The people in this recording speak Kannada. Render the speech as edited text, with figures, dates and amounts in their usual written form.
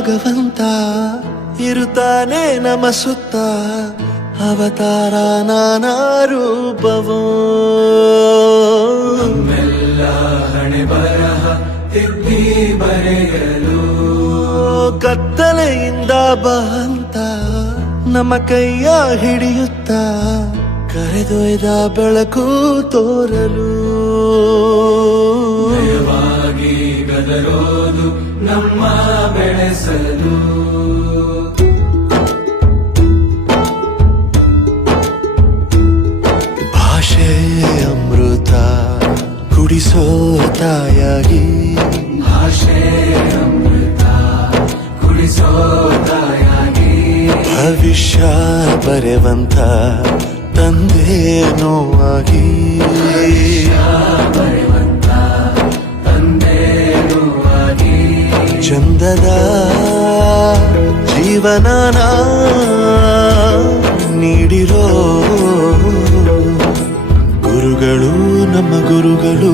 ಭಗವಂತ ಇರುತ್ತಾನೆ ನಮ ಸುತ್ತ ಅವತಾರ ನಾನಾ ರೂಪವೋ ನಮ್ಮೆಲ್ಲ ಹಣೆ ಬರಹ ತಿದ್ದಿ ಬರೆಯಲು ಕತ್ತಲೆಯಿಂದ ಬಂತ ನಮ್ಮ ಕೈಯ ಹಿಡಿಯುತ್ತ ಕರೆದೊಯ್ದ ಬೆಳಕು ತೋರಲು ಭಯವಾಗಿ ಗದರೋದು ನಮ್ಮ ಬೆಳೆಸಲು ಭಾಷೆ ಅಮೃತ ಕುಡಿಸೋ ತಾಯಾಗಿ ಭಾಷೆ ಅಮೃತ ಕುಡಿಸೋ ತಾಯಾಗಿ ಭವಿಷ್ಯ ಬರೆವಂತ ತಂದೇನೋ ಆಗಿ ಬರೆವಂತ ತಂದೇನೂ ಆಗಿ ಚಂದದ ಜೀವನನ ನೀಡಿರೋ ಗುರುಗಳು ನಮ್ಮ ಗುರುಗಳು